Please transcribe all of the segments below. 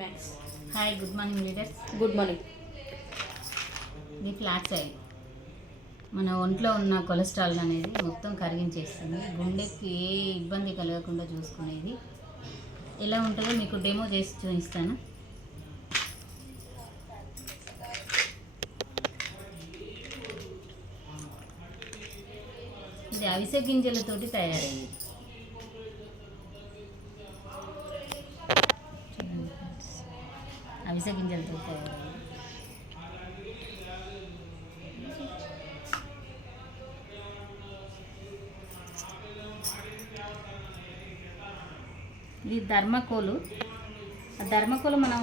Max. Hi, good morning leaders. Good morning. ఇది flax oil మన ఒంట్లో ఉన్న కొలెస్ట్రాల్ అనేది మొత్తం కరిగించేస్తుంది. గుండెకి ఏ ఇబ్బంది కలగకుండా చూసుకునేది. ఎలా ఉంటుందో మీకు డెమో చేసి చూపిస్తాను. ఇది అవిసె గింజలతోటి తయారైంది. అవిసె గింజలతో తయారైంది. ఇది ధర్మకోలు. ఆ ధర్మకోలు మనం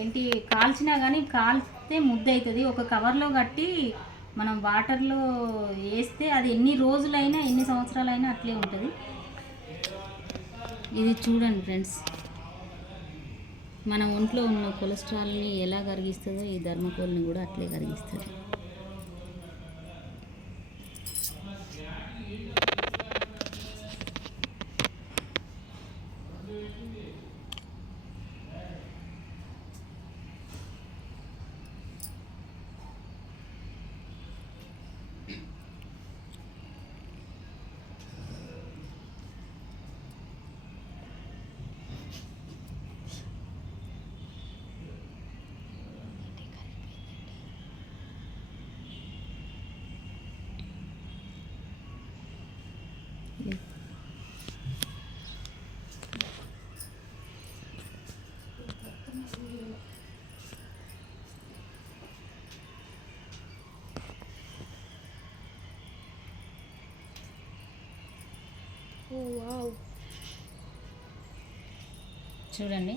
ఏంటి కాల్చినా కానీ కాల్చితే ముద్ద అవుతుంది. ఒక కవర్లో కట్టి మనం వాటర్లో వేస్తే అది ఎన్ని రోజులైనా ఎన్ని సంవత్సరాలైనా అట్లే ఉంటుంది. ఇది చూడండి ఫ్రెండ్స్, మన ఒంట్లో ఉన్న కొలెస్ట్రాల్ని ఎలా కరిగిస్తుందో ఈ ధర్మకోల్ని కూడా అట్లే కరిగిస్తుంది. చూడండి,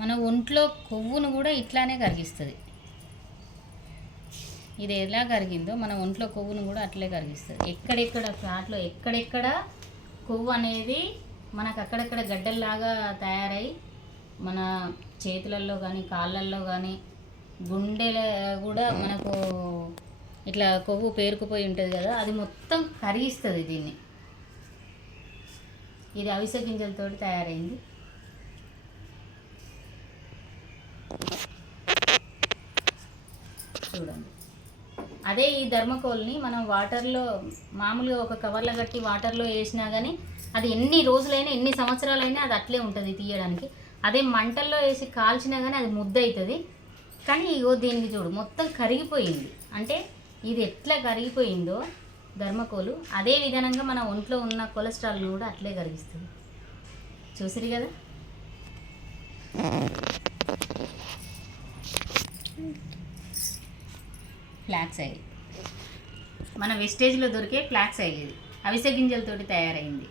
మన ఒంట్లో కొవ్వును కూడా ఇట్లానే కరిగిస్తుంది. ఇది ఎలా కరిగిందో మన ఒంట్లో కొవ్వును కూడా అట్లే కరిగిస్తుంది. ఎక్కడెక్కడ ఫ్యాట్లో ఎక్కడెక్కడ కొవ్వు అనేది మనకు అక్కడక్కడ గడ్డల్లాగా తయారై మన చేతులలో కానీ కాళ్ళల్లో కానీ గుండెల కూడా మనకు ఇట్లా కొవ్వు పేరుకుపోయి ఉంటుంది కదా, అది మొత్తం కరిగిస్తుంది దీన్ని. ఇది అవిసె గింజలతో తయారైంది. చూడండి, అదే ఈ ధర్మకోల్ని మనం వాటర్లో మామూలుగా ఒక కవర్లో కట్టి వాటర్లో వేసినా కానీ అది ఎన్ని రోజులైనా ఎన్ని సంవత్సరాలైనా అది అట్లే ఉంటుంది తీయడానికి. అదే మంటల్లో వేసి కాల్చినా కానీ అది ముద్ద అవుతుంది. కానీ ఇగో దీనికి చూడు, మొత్తం కరిగిపోయింది. అంటే ఇది ఎట్లా కరిగిపోయిందో ధర్మకోలు, అదే విధానంగా మన ఒంట్లో ఉన్న కొలెస్ట్రాల్ని కూడా అట్లే కరిగిస్తుంది. చూసిరు కదా. ఫ్లాక్స్ ఆయిల్ మన వెస్టేజ్లో దొరికే ఫ్లాక్స్ ఆయిల్. ఇది అవిసె గింజలతోటి తయారైంది.